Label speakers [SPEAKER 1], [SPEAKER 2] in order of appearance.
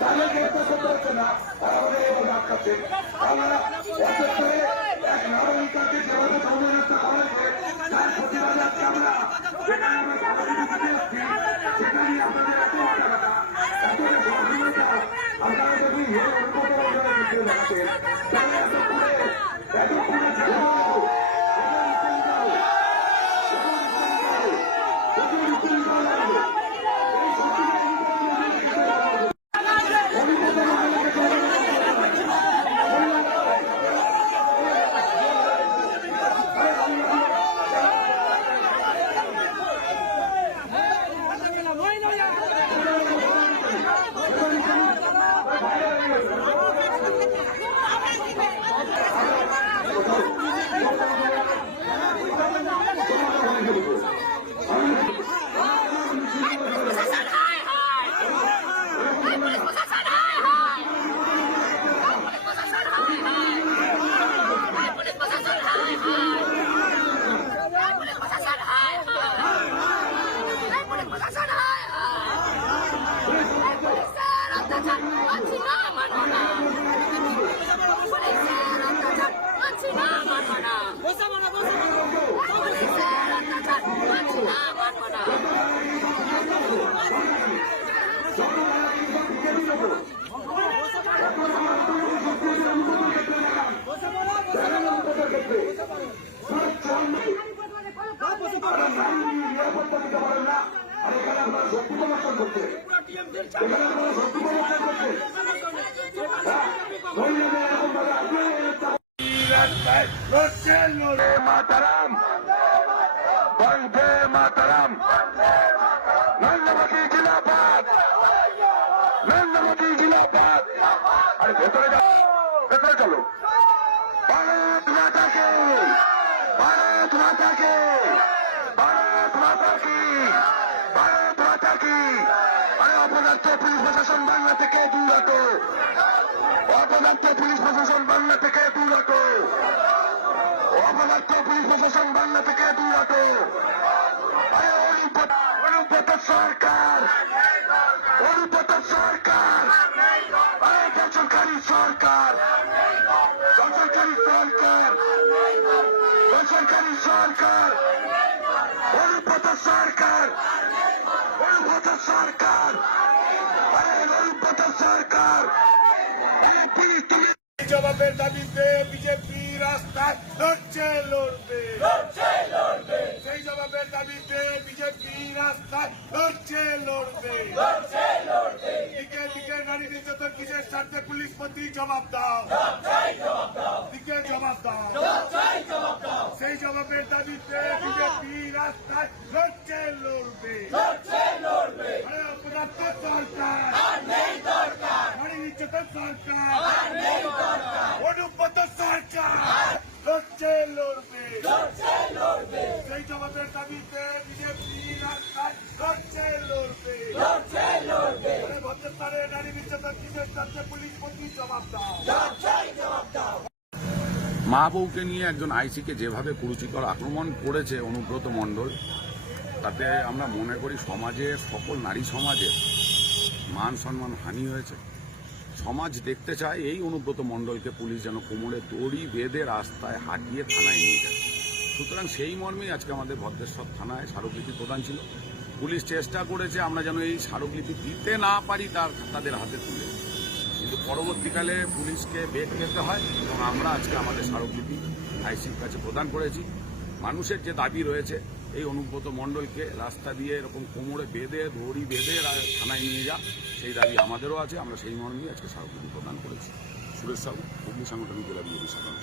[SPEAKER 1] তাহলে গ্রেপ্তার করতে পারছে না তারা আমাদের এবার আটকাচ্ছে আমরা এক্ষেত্রে এক নাগরিকাকে যেভাবে সৌজন্যতা করেছে তার প্রতিবাদে আজকে আমরা আমরা সেখানে আমাদের এত অনাগতা এত সহযোগিতা যদি এর অনুমতি দেখাচ্ছেন তাহলে এত করে এত করে যাব নিরাপত্তা দিতে পারেন মাতারাম আরে ভেতরে যাও। ভেতরে চলো। ভারত মাতা কে ভারত মাতা কে ভারত মাতা ভারত মাতা আরে অপদার্থ পুলিশ প্রশাসন বাংলা থেকে দূর হতো অপদার্থ পুলিশ প্রশাসন বাংলা থেকে দূর হতো অপদার্থ পুলিশ প্রশাসন বাংলা থেকে দূর সরকার। সরকার। বেসরকারি সরকার। বেসরকারি সরকার। অনুব্রত সরকার। অনুব্রত সরকার। অনুব্রত সরকার।
[SPEAKER 2] জবাবের দাবিতে বিজেপি রাস্তায় লড়ছে লড়বে। সেই জবাবের দাবিতে বিজেপি রাস্তায় লড়ছে লড়বে দিকে দিকে নারী নির্যাতন কিসের স্বার্থে পুলিশ মন্ত্রী জবাব দাও। দিকে জবাব দাও। সেই জবাবের দাবিতে বিজেপি রাস্তায় লড়ছে লড়বে। অপরাধ সরকার। সরকার। অনুব্রত সরকার লড়ছে লড়বে সেই জবাবের দাবিতে বিজেপি রাস্তায় লড়ছে লড়বে আরে ভদ্রস্থানে নারী নির্যাতন কিসের সাথে পুলিশ মন্ত্রী জবাব দাও
[SPEAKER 3] মা বউকে নিয়ে একজন আইসিকে যেভাবে কুরুচিকর আক্রমণ করেছে অনুব্রত মণ্ডল, তাতে আমরা মনে করি সমাজে, সকল নারী সমাজে মান সম্মান হানি হয়েছে। সমাজ দেখতে চায় এই অনুব্রত মণ্ডলকে পুলিশ যেন কোমরে দড়ি বেঁধে রাস্তায় হাঁটিয়ে থানায় নিয়ে যায়। সুতরাং সেই মর্মেই আজকে আমাদের ভদ্রেশ্বর থানায় স্মারকলিপি প্রদান ছিল। পুলিশ চেষ্টা করেছে আমরা যেন এই স্মারকলিপি দিতে না পারি তার তাদের হাতে তুলে। কিন্তু পরবর্তীকালে পুলিশকে বেগ পেতে হয় এবং আমরা আজকে আমাদের স্মারকলিপি আইসির কাছে প্রদান করেছি। মানুষের যে দাবি রয়েছে, এই অনুব্রত মণ্ডলকে রাস্তা দিয়ে এরকম কোমরে বেঁধে, দড়ি বেঁধে থানায় নিয়ে যা, সেই দাবি আমাদেরও আছে। আমরা সেই মর্মেই আজকে স্মারকলিপি প্রদান করেছি। সুরেশ সাহু হুগলি সাংগঠনিক জেলা বিজেপি সাধারণ